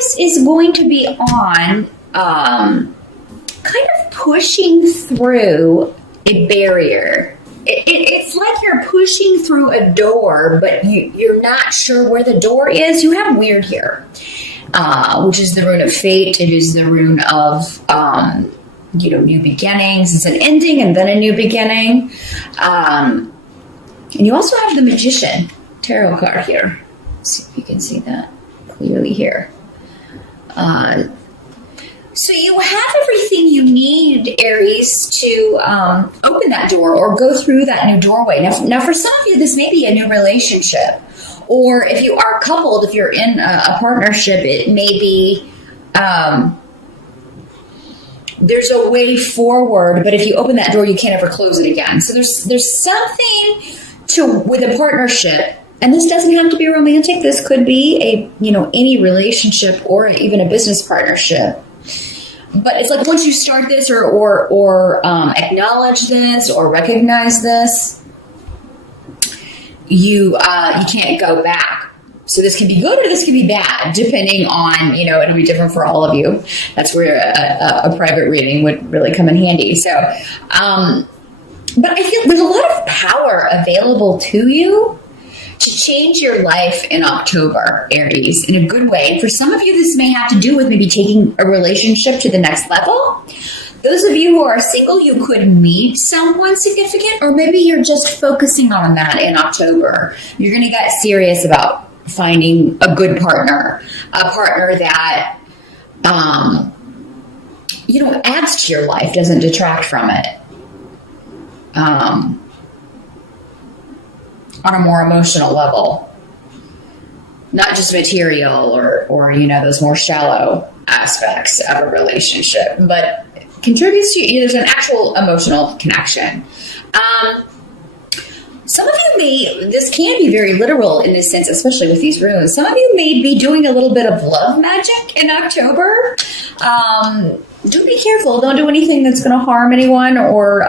focus is going to be on kind of pushing through a barrier. It's like you're pushing through a door, but you're not sure where the door is. You have weird here, which is the rune of fate. It is the rune of, new beginnings. It's an ending and then a new beginning. And you also have the Magician tarot card here. Let's see if you can see that clearly here. So you have everything you need, Aries, to open that door or go through that new doorway. Now, for some of you, this may be a new relationship. Or if you are coupled, if you're in a partnership, it may be there's a way forward, but if you open that door, you can't ever close it again. So there's something with a partnership. And this doesn't have to be romantic. This could be any relationship or even a business partnership. But it's like once you start this or acknowledge this or recognize this, you can't go back. So this can be good or this can be bad, depending on, it'll be different for all of you. That's where a private reading would really come in handy. So, but I feel there's a lot of power available to you to change your life in October, Aries, in a good way. And for some of you, this may have to do with maybe taking a relationship to the next level. Those of you who are single, you could meet someone significant, or maybe you're just focusing on that in October. You're going to get serious about finding a good partner, a partner that, adds to your life, doesn't detract from it. On a more emotional level, not just material or those more shallow aspects of a relationship, but contributes to there's an actual emotional connection. Some of you this can be very literal in this sense, especially with these runes. Some of you may be doing a little bit of love magic in October. Do be careful. Don't do anything that's going to harm anyone or,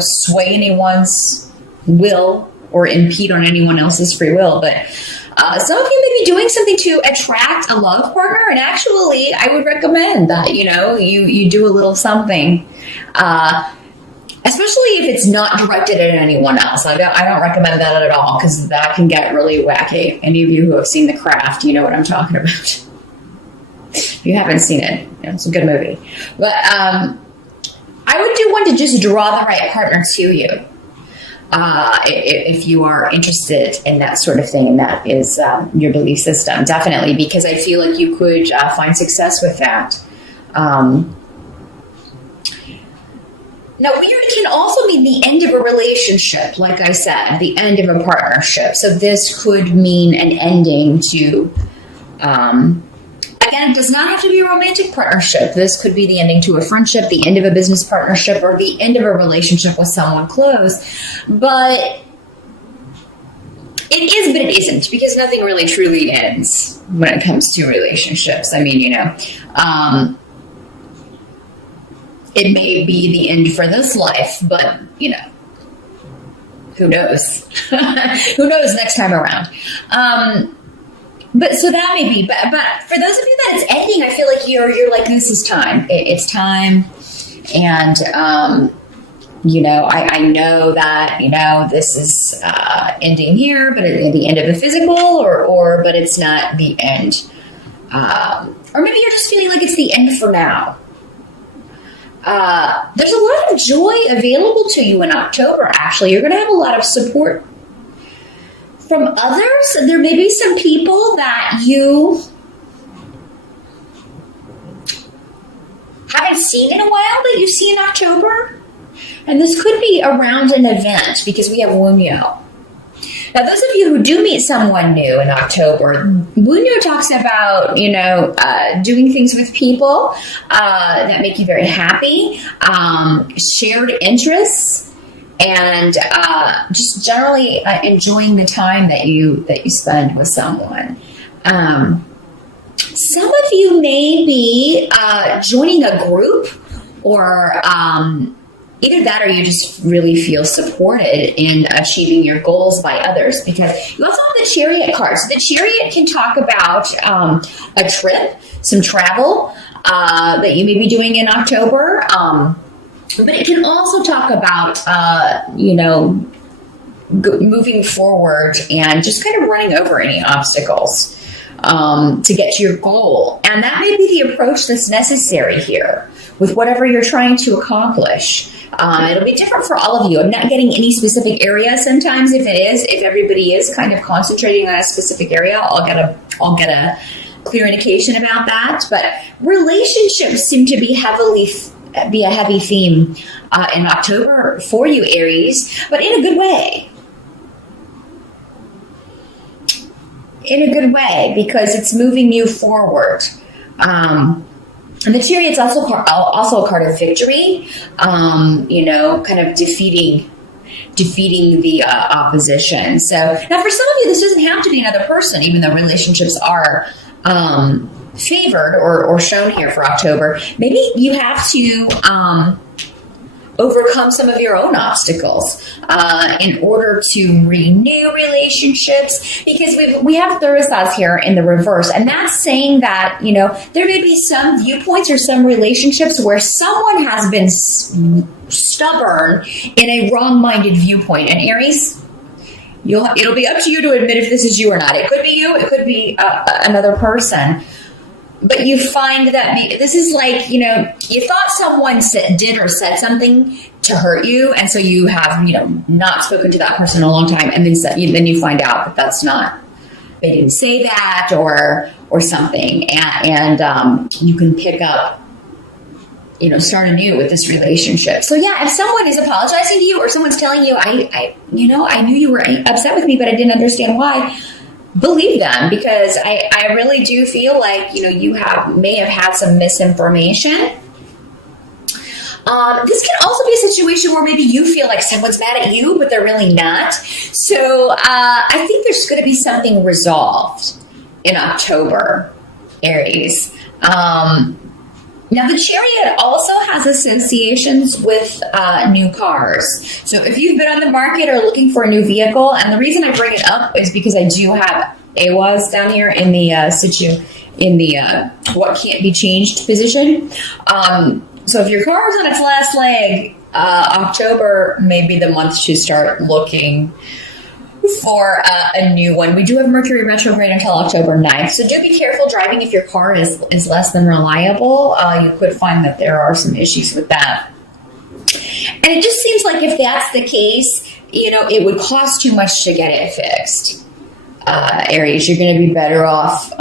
sway anyone's will or impede on anyone else's free will. But some of you may be doing something to attract a love partner. And actually, I would recommend that, you do a little something, especially if it's not directed at anyone else. I don't recommend that at all because that can get really wacky. Any of you who have seen The Craft, you know what I'm talking about. If you haven't seen it, it's a good movie. But I would do one to just draw the right partner to you. If you are interested in that sort of thing, and that is your belief system, definitely, because I feel like you could find success with that. Now, weird can also mean the end of a relationship, like I said, the end of a partnership. So this could mean an ending to, again, it does not have to be a romantic partnership. This could be the ending to a friendship, the end of a business partnership, or the end of a relationship with someone close. But it is, but it isn't, because nothing really truly ends when it comes to relationships. I mean, it may be the end for this life, but, who knows? Who knows next time around? But so that may be, but for those of you that it's ending, I feel like you're like, this is time. It's time. And, I know that, this is ending here, but at the end of the physical but it's not the end. Or maybe you're just feeling like it's the end for now. There's a lot of joy available to you in October, actually. You're going to have a lot of support from others. There may be some people that you haven't seen in a while that you see in October. And this could be around an event because we have Wunyo. Now, those of you who do meet someone new in October, Wunyo talks about, doing things with people that make you very happy, shared interests, and just generally enjoying the time that you spend with someone. Some of you may be joining a group or Either that or you just really feel supported in achieving your goals by others, because you also have the Chariot card. So the Chariot can talk about a trip, some travel that you may be doing in October. But it can also talk about, moving forward and just kind of running over any obstacles to get to your goal. And that may be the approach that's necessary here with whatever you're trying to accomplish. It'll be different for all of you. I'm not getting any specific area. Sometimes if everybody is kind of concentrating on a specific area, I'll get a clear indication about that. But relationships seem to be a heavy theme in October for you, Aries, but in a good way. In a good way, because it's moving you forward. And the Chariot's also a card of victory, kind of defeating the opposition. So now for some of you, this doesn't have to be another person, even though relationships are favored or shown here for October. Maybe you have to overcome some of your own obstacles in order to renew relationships, because we have Thursday here in the reverse, and that's saying that there may be some viewpoints or some relationships where someone has been stubborn in a wrong-minded viewpoint. And Aries, it'll be up to you to admit if this is you or not. It could be you, it could be another person. But you find that this is like, you thought someone did or said something to hurt you, and so you have, not spoken to that person in a long time, and then you find out that that's not, they didn't say that or something, and you can pick up, start anew with this relationship. So yeah, if someone is apologizing to you or someone's telling you, I knew you were upset with me, but I didn't understand why. Believe them, because I really do feel like, you may have had some misinformation. This can also be a situation where maybe you feel like someone's mad at you, but they're really not. So I think there's going to be something resolved in October, Aries. Now, the Chariot also has associations with new cars. So if you've been on the market or looking for a new vehicle, and the reason I bring it up is because I do have AWAs down here in the what can't be changed position. So if your car is on its last leg, October may be the month to start looking for a new one. We do have Mercury retrograde until October 9th, so do be careful driving if your car is less than reliable. You could find that there are some issues with that. And it just seems like if that's the case, it would cost too much to get it fixed. Aries, you're going to be better off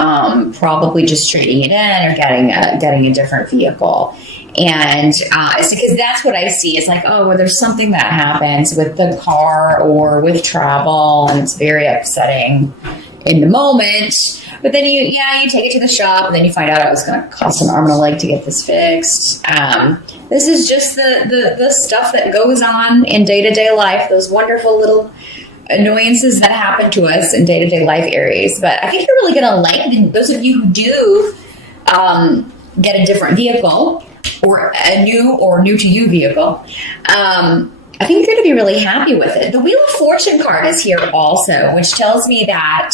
probably just trading it in or getting a different vehicle. And it's because that's what I see. It's like, well, there's something that happens with the car or with travel, and it's very upsetting in the moment. But then you take it to the shop, and then you find out it was going to cost an arm and a leg to get this fixed. This is just the stuff that goes on in day-to-day life, those wonderful little annoyances that happen to us in day-to-day life, Aries. But I think you're really going to like those of you who do get a different vehicle, or a new to you vehicle. I think you're going to be really happy with it. The Wheel of Fortune card is here also, which tells me that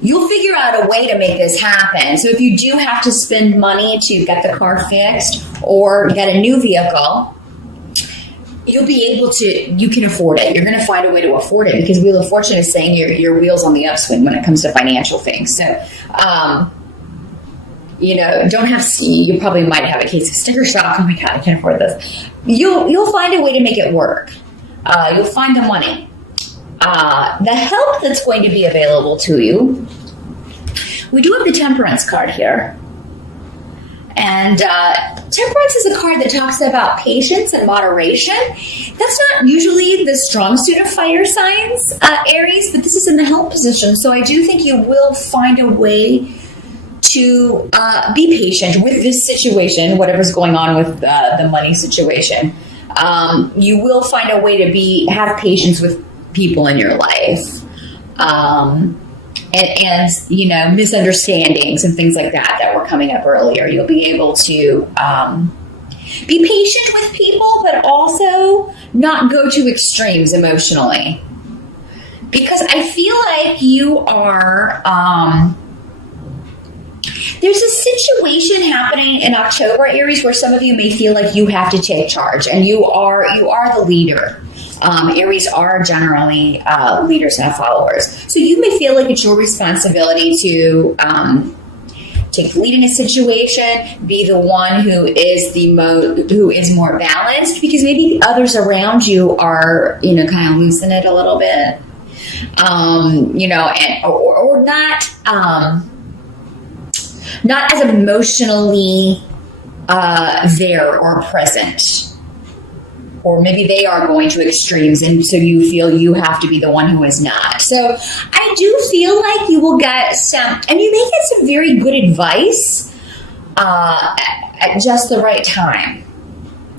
you'll figure out a way to make this happen. So if you do have to spend money to get the car fixed or get a new vehicle, you'll be able to, you can afford it. You're going to find a way to afford it, because Wheel of Fortune is saying your wheel's on the upswing when it comes to financial things. So, you probably might have a case of sticker shock. Oh my God, I can't afford this. You'll find a way to make it work. You'll find the money. The help that's going to be available to you. We do have the Temperance card here. And Temperance is a card that talks about patience and moderation. That's not usually the strong suit of fire signs, Aries, but this is in the help position. So I do think you will find a way to be patient with this situation, whatever's going on with the money situation. You will find a way to have patience with people in your life. And misunderstandings and things like that were coming up earlier. You'll be able to Be patient with people, but also not go to extremes emotionally. Because I feel like you are, there's a situation happening in October, Aries, where some of you may feel like you have to take charge, and you are the leader. Aries are generally leaders and followers. So you may feel like it's your responsibility to take the lead in a situation, be the one who is more balanced, because maybe the others around you are, kind of loosen it a little bit, or not as emotionally there or present. Or maybe they are going to extremes, and so you feel you have to be the one who is not. So I do feel like you will get some, and you may get some very good advice at just the right time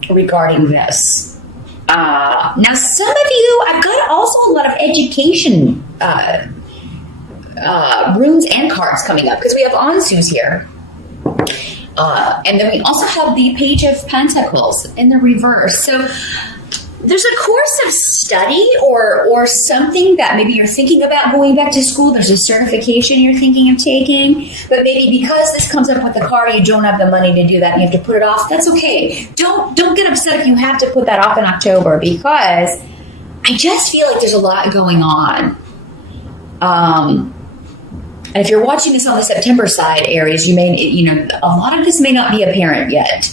regarding this. Now, some of you, I've got also a lot of education runes and cards coming up, because we have Ansus here. And then we also have the Page of Pentacles in the reverse. So there's a course of study or something that maybe you're thinking about going back to school. There's a certification you're thinking of taking, but maybe because this comes up with the car, you don't have the money to do that and you have to put it off. That's okay. Don't get upset if you have to put that off in October, because I just feel like there's a lot going on. And if you're watching this on the September side, Aries, you may, a lot of this may not be apparent yet.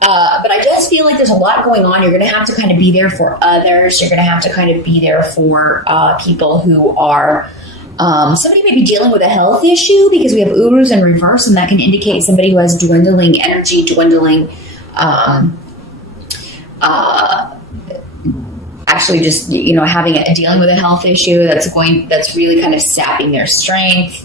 But I just feel like there's a lot going on. You're going to have to kind of be there for others. You're going to have to kind of be there for people who are, somebody may be dealing with a health issue, because we have Urus in reverse, and that can indicate somebody who has dwindling energy, actually just, dealing with a health issue that's really kind of sapping their strength.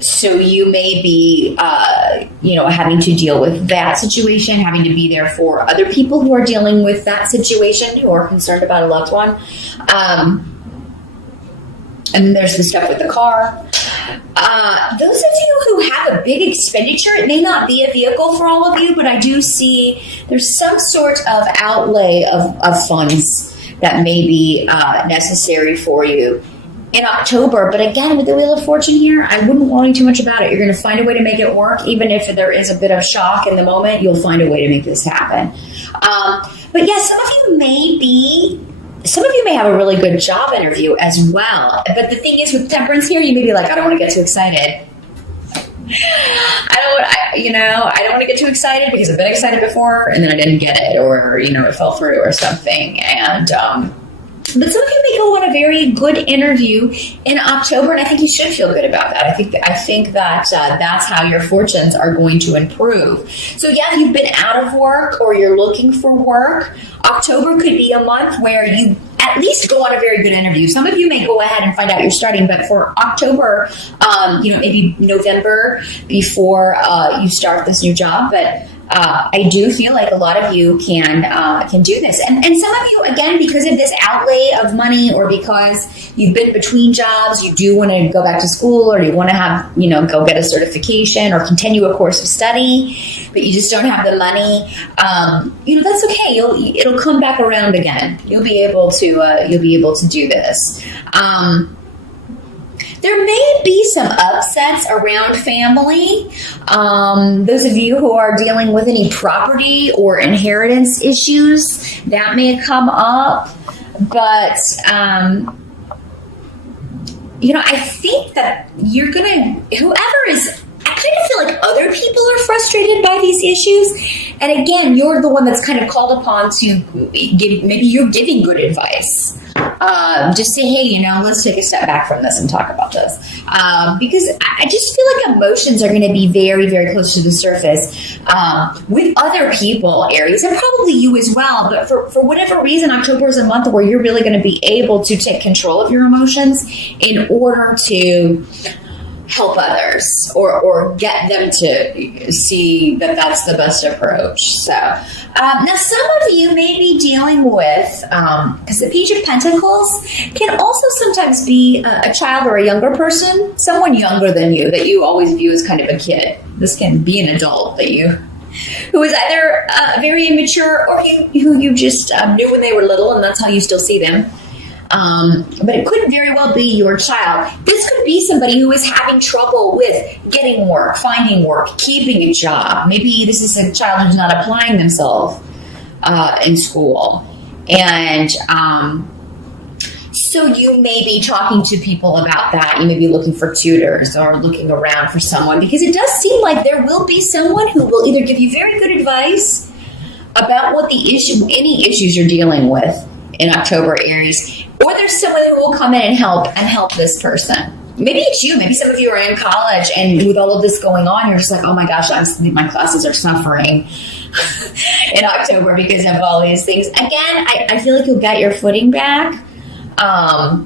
So you may be, having to deal with that situation, having to be there for other people who are dealing with that situation, who are concerned about a loved one. And then there's the stuff with the car. Those of you who have a big expenditure, it may not be a vehicle for all of you, but I do see there's some sort of outlay of funds that may be necessary for you in October. But again, with the Wheel of Fortune here, I wouldn't worry too much about it. You're going to find a way to make it work. Even if there is a bit of shock in the moment, you'll find a way to make this happen. But yes, some of you may have a really good job interview as well. But the thing is, with Temperance here, you may be like, I don't want to get too excited. I don't want to get too excited because I've been excited before and then I didn't get it, or, it fell through or something. And, but some of you may go on a very good interview in October, and I think you should feel good about that. I think that that's how your fortunes are going to improve. So yeah, you've been out of work or you're looking for work. October could be a month where you at least go on a very good interview. Some of you may go ahead and find out you're starting, but for October, maybe November before you start this new job. But I do feel like a lot of you can do this. And some of you, again, because of this outlay of money, or because you've been between jobs, you do want to go back to school, or you want to have, go get a certification or continue a course of study, but you just don't have the money. That's okay. It'll come back around again. You'll be able to do this. There may be some upsets around family. Those of you who are dealing with any property or inheritance issues, that may come up. But, I think that I kind of feel like other people are frustrated by these issues. And again, you're the one that's kind of called upon to maybe you're giving good advice. Just say, hey, let's take a step back from this and talk about this. Because I just feel like emotions are going to be very, very close to the surface with other people, Aries, and probably you as well. But for whatever reason, October is a month where you're really going to be able to take control of your emotions in order to help others or get them to see that that's the best approach. So now some of you may be dealing with, because the Page of Pentacles can also sometimes be a child or a younger person, someone younger than you that you always view as kind of a kid. this can be an adult who is either very immature or who you just knew when they were little, and that's how you still see them. But it could very well be your child. This could be somebody who is having trouble with getting work, finding work, keeping a job. Maybe this is a child who's not applying themselves in school. And so you may be talking to people about that. You may be looking for tutors or looking around for someone, because it does seem like there will be someone who will either give you very good advice about what any issues you're dealing with in October, Aries, or there's someone who will come in and help this person. Maybe it's you. Maybe some of you are in college, and with all of this going on, you're just like, oh my gosh, my classes are suffering in October because of all these things. Again, I feel like you'll get your footing back. I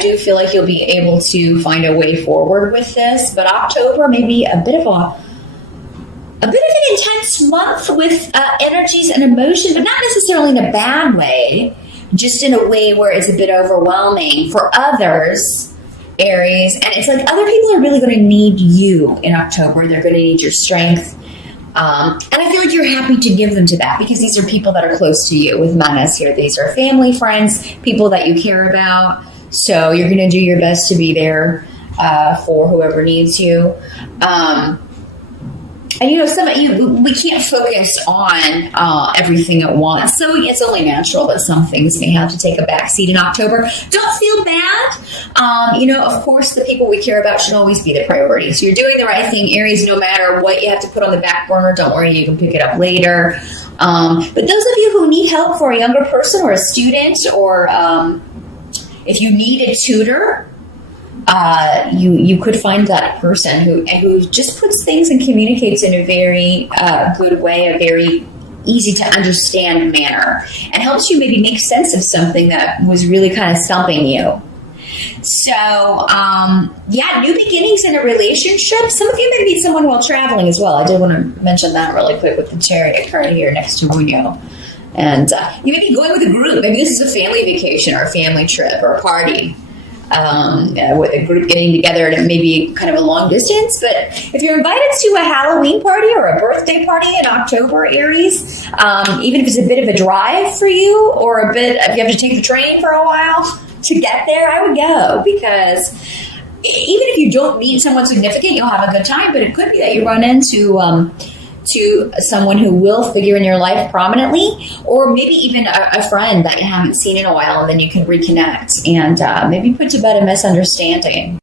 do feel like you'll be able to find a way forward with this, but October may be a bit of an intense month with energies and emotion, but not necessarily in a bad way, just in a way where it's a bit overwhelming for others, Aries. And it's like other people are really going to need you in October. They're going to need your strength. And I feel like you're happy to give them to that, because these are people that are close to you with Manas here. These are family, friends, people that you care about. So you're going to do your best to be there for whoever needs you. And some of you, we can't focus on everything at once. So it's only natural that some things may have to take a backseat in October. Don't feel bad. Of course, the people we care about should always be the priority. So you're doing the right thing, Aries, no matter what you have to put on the back burner. Don't worry, you can pick it up later. But those of you who need help for a younger person or a student, or if you need a tutor, you could find that person who just puts things and communicates in a very good way, a very easy to understand manner, and helps you maybe make sense of something that was really kind of stumping you. So, new beginnings in a relationship. Some of you may meet someone while traveling as well. I did want to mention that really quick with the Chariot card here next to Unyo. And you may be going with a group. Maybe this is a family vacation or a family trip or a party. With a group getting together at maybe kind of a long distance. But if you're invited to a Halloween party or a birthday party in October, Aries, even if it's a bit of a drive for you, or if you have to take the train for a while to get there, I would go, because even if you don't meet someone significant, you'll have a good time. But it could be that you run into someone who will figure in your life prominently, or maybe even a friend that you haven't seen in a while, and then you can reconnect and maybe put to bed a misunderstanding.